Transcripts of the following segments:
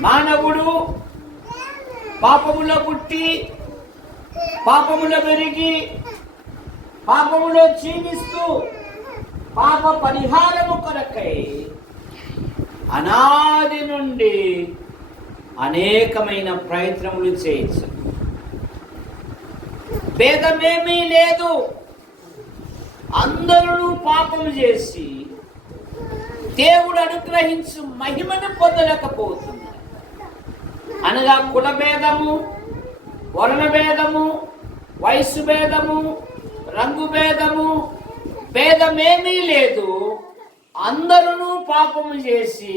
మానవుడు పాపములో పుట్టి పాపములో పెరిగి పాపములో జీవిస్తూ పాప పరిహారము కొరకై అనాది నుండి అనేకమైన ప్రయత్నములు చేయొచ్చు భేదమేమీ లేదు. అందరూ పాపము చేసి దేవుడు అనుగ్రహించు మహిమను పొందలేకపోతుంది అనగా కుల భేదము వర్ణ భేదము వయస్సు భేదము రంగు భేదము భేదమేమీ లేదు. అందరూ పాపము చేసి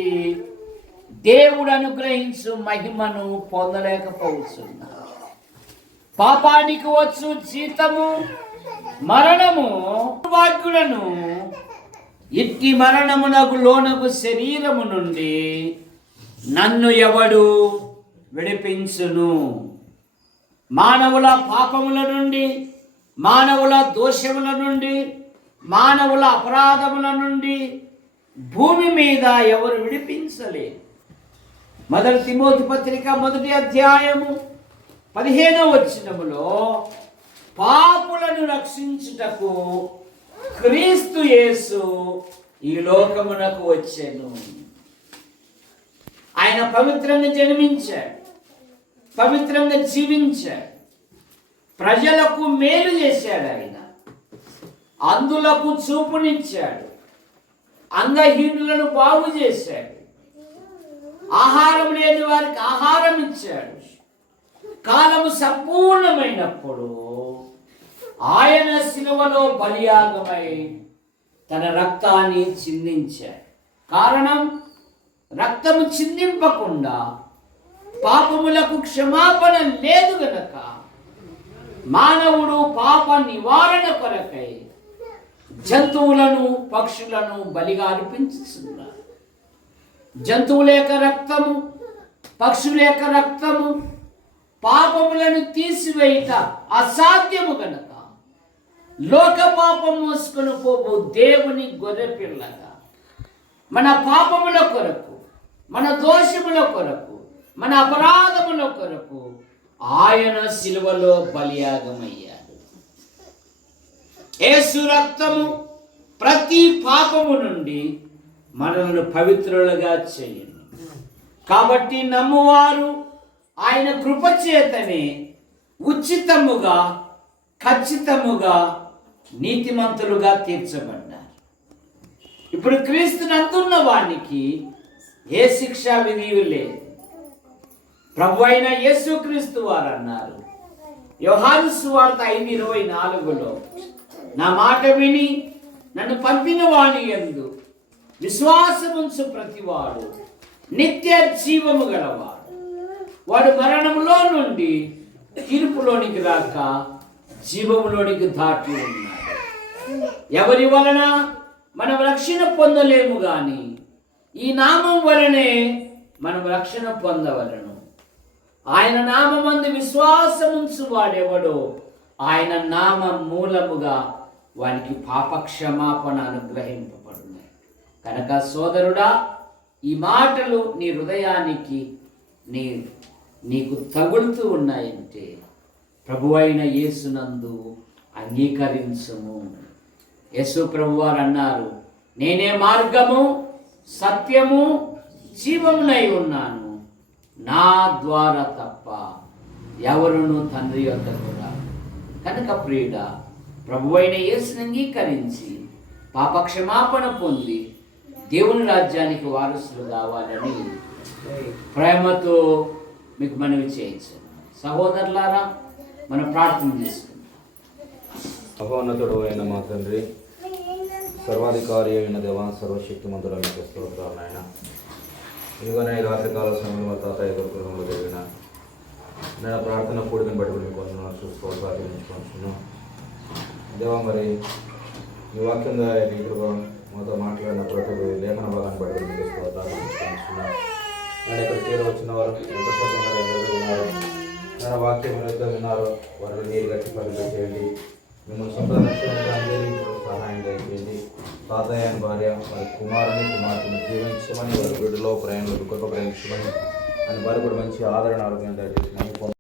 దేవుడు అనుగ్రహించు మహిమను పొందలేకపోతున్నారు పాపానికి వచ్చు జీతము మరణము వాక్యులను ఇట్టి మరణమునకు లోనకు శరీరము నుండి నన్ను ఎవడు విడిపించును. మానవుల పాపముల నుండి మానవుల దోషముల నుండి మానవుల అపరాధముల నుండి భూమి మీద ఎవరు విడిపించలేరు మొదటి తిమోతి పత్రిక మొదటి అధ్యాయము పదిహేనవ వచ్చినములో పాపులను రక్షించుటకు క్రీస్తు యేసు ఈ లోకమునకు వచ్చాను. ఆయన పవిత్రంగా జన్మించాడు. పవిత్రంగా జీవించాడు ప్రజలకు మేలు చేశాడు ఆయన. అందులకు చూపునిచ్చాడు. అంగహీనులను బాగు చేశాడు. ఆహారం లేని వారికి ఆహారం ఇచ్చాడు. కాలము సంపూర్ణమైనప్పుడు ఆయన శిలువలో బలియాగమై తన రక్తాన్ని చిందించాడు. కారణం రక్తము చిందింపకుండా పాపములకు క్షమాపణ లేదు గనక మానవుడు పాప నివారణ కొరకై జంతువులను పక్షులను బలిగా అర్పించుతున్నారు జంతువుల యొక్క రక్తము పక్షుల యొక్క రక్తము పాపములను తీసివేయట అసాధ్యము గనక. లోక పాపం మోసుకొని పోపు దేవుని గొర్రె పిల్లగా. మన పాపముల కొరకు మన దోషముల కొరకు మన అపరాధముల కొరకు ఆయన శిలువలో బలియాగమయ్యాడు. యేసు రక్తము ప్రతి పాపము నుండి మనల్ని పవిత్రులుగా చేయను. కాబట్టి నమ్మువారు ఆయన కృపచేతనే ఉచితముగా ఖచ్చితముగా నీతిమంతులుగా తీర్చబడ్డారు. ఇప్పుడు క్రీస్తునందున్న వానికి ఏ శిక్షా విధి లేదు. ప్రభు అయిన యేసుక్రీస్తు వారు అన్నారు. యోహాను సువార్త ఐదు ఇరవై నాలుగులో నా మాట విని నన్ను పంపిన వాణి ఎందు విశ్వాసముంచు ప్రతివాడు నిత్య జీవము గలవాడు. వాడు మరణంలో నుండి తీర్పులోనికి రాక జీవములోనికి దాటి ఉన్నాడు. ఎవరి వలన? మనం రక్షణ పొందలేము కానీ ఈ నామం వలనే మనం రక్షణ పొందవలను. ఆయన నామందు విశ్వాసముంచు వాడెవడో ఆయన నామ మూలముగా వానికి పాపక్షమాపణ అనుగ్రహింపబడున్నాయి కనుక సోదరుడా ఈ మాటలు నీ హృదయానికి నీ నీకు తగులుతూ ఉన్నాయంటే ప్రభు అయిన యేసునందు అంగీకరించము. యేసు ప్రభు వారు అన్నారు నేనే మార్గము సత్యము జీవమునై ఉన్నాను. నా ద్వారా తప్ప ఎవరును తండ్రి యొక్క కనుక ప్రియుడ ప్రభువైన అయిన యేసుని అంగీకరించి పాపక్షమాపణ పొంది దేవుని రాజ్యానికి వారసులు కావాలని ప్రేమతో మీకు మనవి చేయొచ్చు సహోదరులారా మనం ప్రార్థన చేసుకుంటాం సహోన్నతుడు అయిన మా తండ్రి సర్వాధికారి అయిన దేవ సర్వశక్తిమంతుడు మీకు స్తోత్రాలు నాయన. ఇదిగోనే ఈ రాత్రికాల సమయంలో మా తాతయ్య గురుకులంలో జరిగిన నేను ప్రార్థన కూడికను బట్టి మీకు వందనాలు చూసుకోవాలి ప్రార్థించుకుంటున్నాను దేవా మరి ఈ వాక్యం ద్వారా ఈ మాతో మాట్లాడిన ప్రతి లేఖన భాగాన్ని బట్టి మీకు ప్రార్థించుకుంటున్నాను నేను ఇక్కడ చేరి వచ్చిన వారు ఎంత శాతం ఉన్నారు. నేను వాక్యం ఎవరైతే విన్నారో. వారిని నీరు గట్టి పరిచయం చేయండి. మిమ్మల్ని సొంత సహాయం తాతయ్య అని భార్య వారి కుమారుని కుమార్తెను జీవించమని వారి బిడ్డలో ప్రయాణంలో గొప్ప ప్రయాణించమని అని వారు కూడా మంచి ఆదరణ ఆరోగ్యం దయచేసి